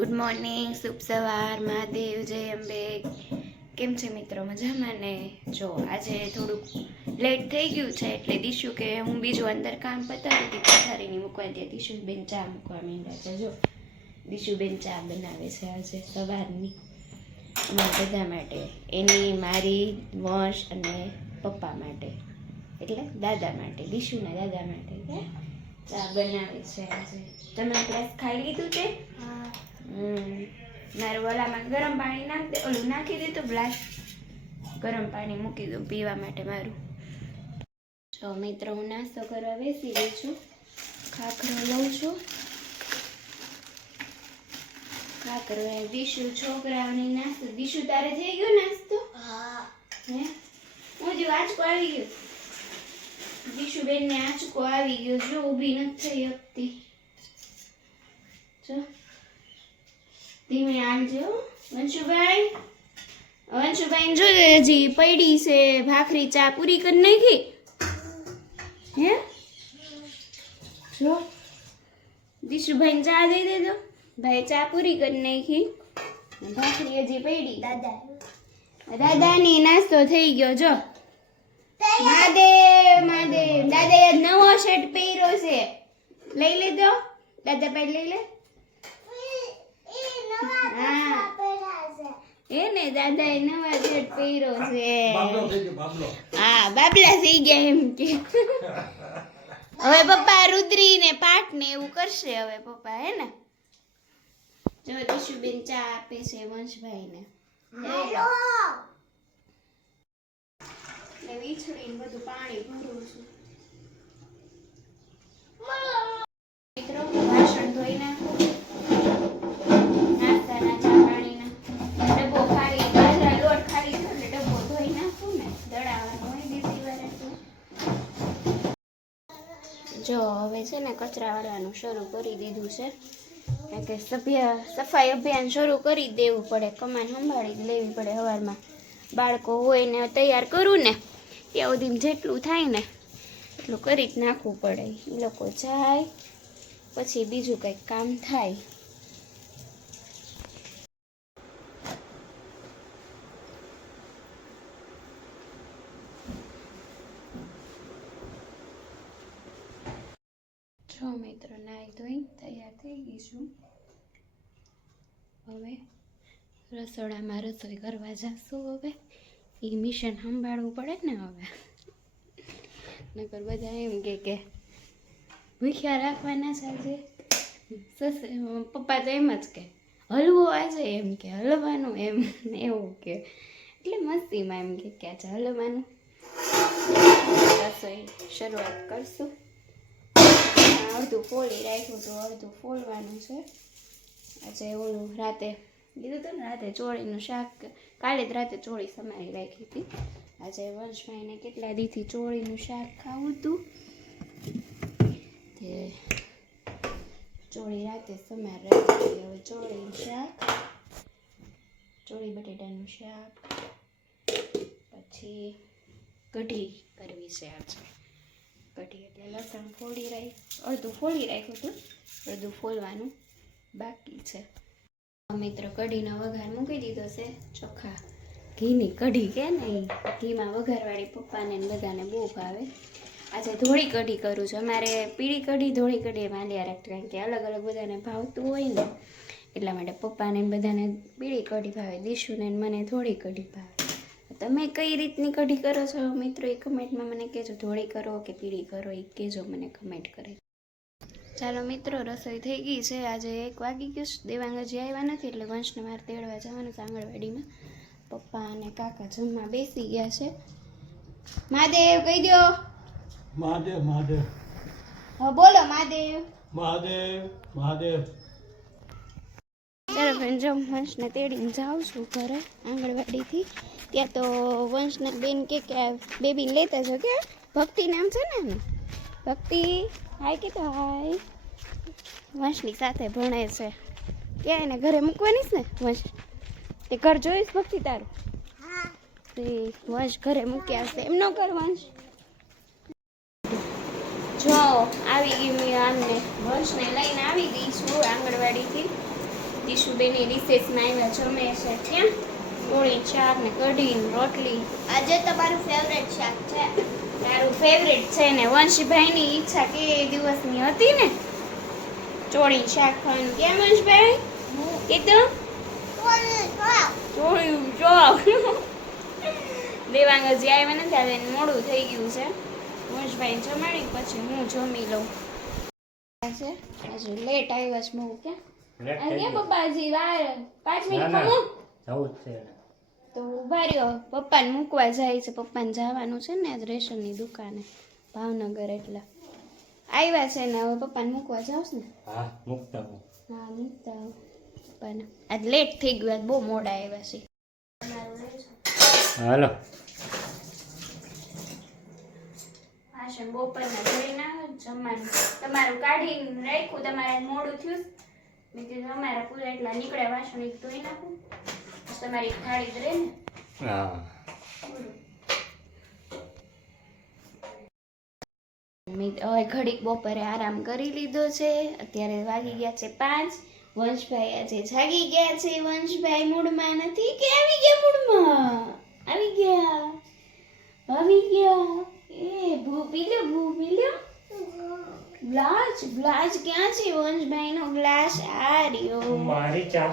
Good morning, શુભ સવાર, મહાદેવ, જય અંબે. કેમ છે મિત્રો? મજામાં ને? જો આજે થોડુંક લેટ થઈ ગયું છે એટલે દીશું કે હું બીજું અંદર કામ પતાવી હતી, પથારીની મૂકવા દે. દીશુબેન ચા મૂકવા માંડ્યા છે. જો દીશુબેન ચા બનાવે છે આજે સવારની અમારા બધા માટે, એની, મારી, વંશ અને પપ્પા માટે, એટલે દાદા માટે, દીશુના દાદા માટે ચા બનાવે છે આજે. તમે ગ્લાસ ખાઈ લીધું તે? મારું ઓલામાં ગરમ પાણી નાખ દે, ઓલું નાખી દે તો ગ્લાસ ગરમ પાણી મૂકી દઉં પીવા માટે મારું. જો મિત્રો, હું નાસ્તો કરવા બેસી ગઈ છું. ખાખરો લઉં છું. ખાખરો એ દીશું છોકરાઓની નાસ્તો. દીશું તારે થઈ ગયો નાસ્તો? હા. હે હું જો આંચકો આવી ગયો. દીશુબેન ને આંચકો આવી ગયો. જો ઊભી નથી થઈ શકતી. જો ધીમે આલજો વંશુભાઈ. વંશુભાઈ જો હજી પડી છે ભાખરી. ચા પૂરી કરી નાખી હે? જો દીશુભાઈ ચા દઈ દેજો. ભાઈ ચા પૂરી કરી નાખી, ભાખરી હજી પડી. દાદાની નાસ્તો થઈ ગયો. જો મહાદેવ મહાદેવ. દાદાએ નવો શર્ટ પહેર્યો છે, લઈ લેજો. દાદા ભાઈ લઈ લે. એને દાદા એ નવા શર્ટ પહેર્યો છે. હા, બાબલા થઈ ગયા એમ કે. હવે પપ્પા રુદ્રી ને પાઠ ને એવું કરશે હવે પપ્પા, હે ને? જો દીશુબેન ચા આપે છે વંશભાઈ ને. વીછળીને બધું પાણી ભરું છું. મિત્રો, વાસણ ધોઈ નાખું. નાસ્તાના ચા પાણીના ડબ્બો ખાલી, બાજરા લોટ ખાલી થયો એટલે ડબ્બો ધોઈ નાખું ને, દળાવાનું હોય બીજી વાર એટલે. જો હવે છે ને કચરા વાળવાનું શરૂ કરી દીધું છે, કારણ કે સફાઈ અભિયાન શરૂ કરી દેવું પડે. કમાન સંભાળી લેવી પડે. સવારમાં બાળકો હોય ને તૈયાર કરું ને ત્યાં સુધી જેટલું થાય ને એટલું કરી જ નાખવું પડે. એ લોકો જાય પછી બીજું કંઈક કામ થાય. જો મિત્રો, નાહી ધોઈ તૈયાર થઈ ગઈ છું. હવે રસોડામાં રસોઈ કરવા જાશું. હવે એ મિશન સંભાળવું પડે ને. હવે નકર બધા એમ કે ભૂખ્યા રાખવાના છે આજે. પપ્પા તો એમ જ કે હલવો આજે, એમ કે હલવાનું, એમ એવું કે. એટલે મસ્તીમાં એમ કે આજે હલવાનું. રસોઈ શરૂઆત કરશું. અડધું ફોલી રાખ્યું તો અડધું ફોલવાનું છે. આજે ઓલું રાતે કીધું હતું ને, રાતે ચોળીનું શાક, કાલે જ રાતે ચોળી સમારી રાખી હતી. આજે વંશભાઈને કેટલા દીથી ચોળીનું શાક ખાવું હતું તે ચોળી રાતે સમાર રાખી. હવે ચોળીનું શાક, ચોળી બટેટાનું શાક, પછી કઢી કરવી છે આજે. કઢી એટલે લસણ અડધું ફોડી રાખ્યું હતું, અડધું ફોલવાનું બાકી છે. મિત્રો, કઢીનો વઘાર મૂકી દીધો છે. ચોખા ઘીની કઢી કે ને, ઘીમાં વઘારવાળી પપ્પાને બધાને બહુ ભાવે. આજે ધોળી કઢી કરું છું. અમારે પીળી કઢી, ધોળી કઢી માંડ્યા રાખતી, કારણ કે અલગ અલગ બધાને ભાવતું હોય ને, એટલા માટે પપ્પાને બધાને પીળી કઢી ભાવે, દીશુને મને ધોળી કઢી ભાવે. તમે કઈ રીતની કઢી કરો છો મિત્રો એ કમેન્ટમાં મને કહેજો. ધોળી કરો કે પીળી કરો એ કહેજો મને કમેન્ટ કરે. ચાલો મિત્રો, રસોઈ થઈ ગઈ છે. આજે 1 વાગી ગયું. દેવાંગ હજી આવ્યા નથી એટલે વંશને મારે તેડવા જવાનું છે આંગણવાડીમાં. પપ્પા અને કાકા જમવા બેસી ગયા છે. મહાદેવ કહી દો. મહાદેવ મહાદેવ. હા બોલો મહાદેવ મહાદેવ મહાદેવ. ચાલો ફ્રેન્ડ, જો વંશને તેડીને જાઉં છું ઘરે આંગણવાડીથી. ત્યાં તો વંશના બેન કે બેબીને લેતા જો કે ભક્તિ નામ છે ને એનું. ભક્તિ હાય કે તો હાય. વંશની સાથે ભણે છે. ક્યાં એને ઘરે મૂકવાની છે ને વંશ? તે ઘર જોઈશ ભક્તિ તારું? તે વંશ ઘરે મૂક્યા છે એમ ન કર વંશ. જો આવી ગઈ મેં આમને વંશને લઈને આવી ગઈ છું આંગણવાડીથી. દીશુબેની રિસેસમાં આવ્યા જમે છે ક્યાં કોળી શાક ને કઢી ને રોટલી. આજે તમારું ફેવરેટ શાક છે. તારું ફેવરેટ છે ને વંશભાઈની ઈચ્છા કે દિવસની હતી ને ચોળી શાક ખાવાનું. કેમ વંશભાઈ કીધું ચોળ્યું શાક. દેવાંગ હજી આવ્યા નથી, હવે એને મોડું થઈ ગયું છે. વંશભાઈને જમાડી પછી હું જમી લઉં. હજુ લેટ આવ્યા છે બહુ. ક્યાં પપ્પા હજી વાર 5 મિનિટ ખમું તો ઉભા રહ્યો. પપ્પાને મૂકવા જાય છે. પપ્પાને જવાનું છે ને આજ રેશનની દુકાને ભાવનગર, એટલે આવ્યા છે ને હવે પપ્પાને મૂકવા જાવશ ને. હા મૂકતા આવો પપ્પાને. આજ લેટ થઈ ગયું, આજ બહુ મોડા આવ્યા છે. હાલો ભાષણ બપોરના ધોઈ ના જમવાનું તમારું કાઢીને રાખ્યું. તમારે મોડું થયું મેં કીધું અમારા પૂરા એટલા નીકળ્યા વાસણ એક ધોઈ નાખું પછી તમારી થાળી જ રહે ને. હા હવે ઘડીક બપોરે આરામ કરી લીધો છે. અત્યારે વાગી ગયા છે 5. વંશભાઈ આજે જાગી ગયા છે. વંશભાઈ મૂડમાં નથી કે આવી ગયા મૂડમાં? આવી ગયા. એ ભૂ પી લ્યો. ગ્લાસ ક્યાં છે વંશભાઈ નો ગ્લાસ? આ રહ્યો મારી ચા.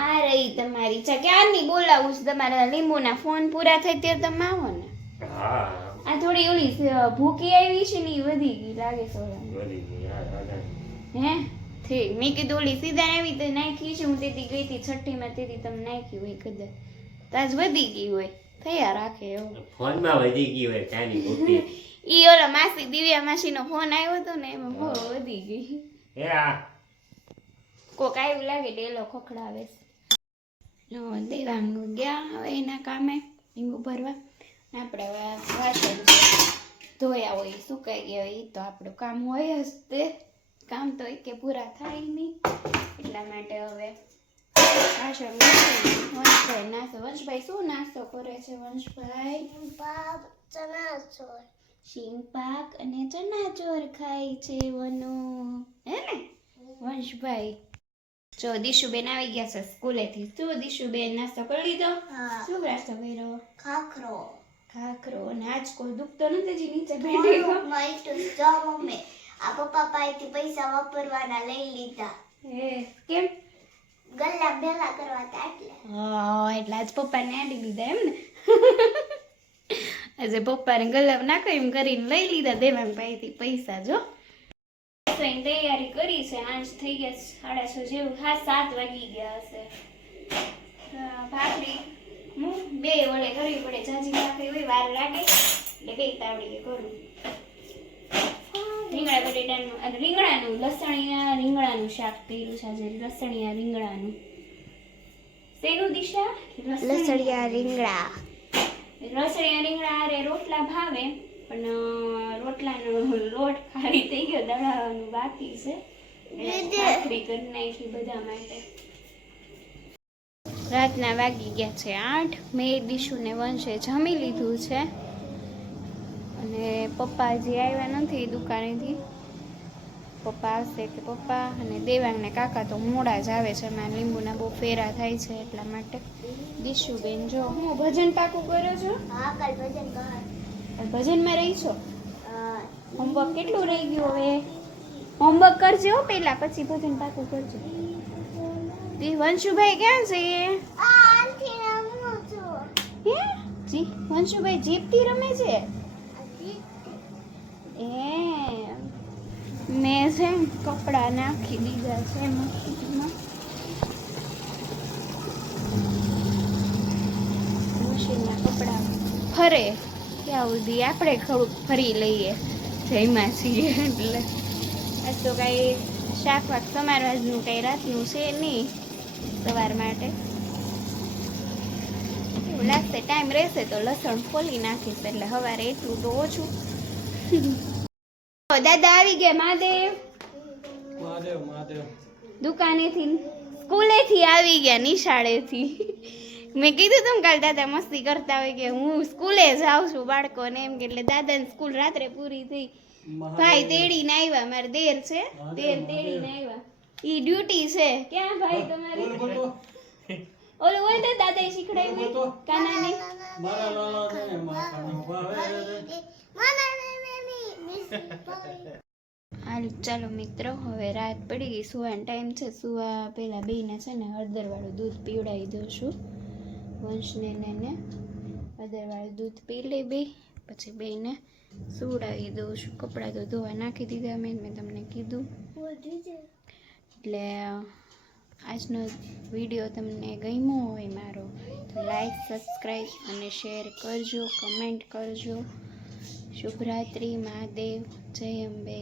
આ રહી તમારી ચા. ક્યારની બોલાવું છું તમારા લીંબુના ફોન પૂરા થાય ત્યારે તમે આવો ને. હા આ થોડી ઓલી ભૂકી આવી છે ને એ વધી ગઈ લાગે છે. હે ઠીક. મેં કીધું ઓલી સીધા આવી તો નાખી છે. હું તેથી ગઈ હતી છઠ્ઠીમાં, તેથી તમે નાખી હોય કદાચ તો આજ વધી ગઈ હોય. થયા રાખે એવું. ફોનમાં વધી ગઈ હોય ચાની ભૂકી. ઈ ઓલા માસી દિવ્યા માસીનો ફોન આવ્યો હતો ને એમાં બહુ વધી ગઈ. એ આ કોક આવ્યું લાગે ડેલો ખખડાવે છે. દેવાંગ ગયા હવે એના કામે લીંબુ ભરવા. આપણે હવે વાસણ ધોયા હોય સુકાઈ ગયા હોય એ તો આપણું કામ હોય જ. તે કામ તો કે પૂરા થાય નહીં એટલા માટે હવે વાસણ વંશભાઈ નાસ્તો. વંશભાઈ શું નાસ્તો કરે છે? વંશભાઈ શીંગ પાક અને ચણાચોર ખાય છે વનો, હે ને વંશભાઈ? જો દીશુબેન આવી ગયા છે સ્કૂલેથી. શું દીશુબેન નાસ્તો કરી લીધો? શું નાસ્તો કર્યો? ખાખરો. અને આજ કોઈ દુખતો નથી હજી નીચે બેઠી ગયો. મમ્મી આ પપ્પા પાસેથી પૈસા વાપરવાના લઈ લીધા. હે કેમ? ગલ્લા ભેગા કરવા હતા એટલે. હા એટલે આજ પપ્પાને આડી લીધા એમ ને. આજે પપ્પાને ગલાબ નાખો એમ કરીને લઈ લીધા દેવાંગ પાસેથી પૈસા. જો તૈયારી કરી છે. આજ થઈ ગયા 6:30 જેવું. હા 7 વાગી ગયા હશે. ભાખરી હું 2 વડે કરવી પડે. જાજી ભાખરી હોય વાર લાગે એટલે 2 તાવડીએ કરું. રીંગણા બટેટાનું અને રીંગણાનું રીંગણાનું શાક કર્યું છે આજે. લસણિયા રીંગણાનું. શેનું દિશા? લસણિયા રીંગણા. રસણિયા રીંગણા હારે રોટલા ભાવે પણ રોટલાનો લોટ ખાલી થઈ ગયો, દળાવવાનું બાકી છે. ભાખરી કરી નાખી બધા માટે. રાતના વાગી ગયા છે 8. મેં દીશુને વંશે જમી લીધું છે અને પપ્પા હજી આવ્યા નથી દુકાનેથી. પપ્પા આવશે કે પપ્પા અને દેવાંગ ને કાકા તો મોડા જ આવે છે. એમાં લીંબુના બહુ ફેરા થાય છે એટલા માટે. દીશુબેન જો હું ભજન પાકું કરો છો? હા કાલ ભજન કર. ભજનમાં રહી છો? હોમવર્ક કેટલું રહી ગયું હવે? હોમવર્ક કરજો પહેલા, પછી ભજન પાકું કરજો. વંશુભાઈ ક્યાં છે? હે જી વંશુભાઈ જીપથી રમે છે? એ મેં છે કપડાં નાખી દીધા છે મશીનમાં. મશીનના કપડાં ફરે ત્યાં સુધી આપણે થોડુંક ફરી લઈએ. જઈમાં છીએ એટલે આજ તો કાંઈ શાક વાક સમારવાનું કાંઈ રાતનું છે નહીં. સવાર માટે એવું લાગશે ટાઈમ રહેશે તો લસણ ફોલી નાખીશ એટલે સવારે એટલું તો ઓછું. દાદા આવી ગયા. મહાદેવ દુકાનેથી સ્કૂલેથી આવી ગયા, નિશાળેથી. મેં કીધું તું કાલ દાદા મસ્તી કરતા હોય કે હું સ્કૂલે જાઉં છું બાળકોને એમ કે, એટલે દાદાની સ્કૂલ રાત્રે પૂરી થઈ. ભાઈ તેડીને આવ્યા, મારે દેર છે, દેર તેડીને આવ્યા. ઈ ડ્યુટી છે ક્યાં ભાઈ તમારી બોલ તો ઓલું હોય તો દાદાએ શીખડાવ્યું કાનાને મારા લાલા ને મારા ભાવે હાલ ચાલો મિત્રો હવે રાત પડી ગઈ સુવાનો ટાઈમ છે સુવા પહેલાં બેને છે ને હળદરવાળું દૂધ પીવડાવી દઉં છું વંશને ને હળદરવાળું દૂધ પી લે બે પછી બેને સુવડાવી દઉં છું કપડાં તો ધોવા નાખી દીધા મેં તમને કીધું એટલે આજનો વિડીયો તમને ગમ્યો હોય મારો તો લાઈક સબસ્ક્રાઈબ અને શેર કરજો કમેન્ટ કરજો શુભરાત્રિ મહાદેવ જય અંબે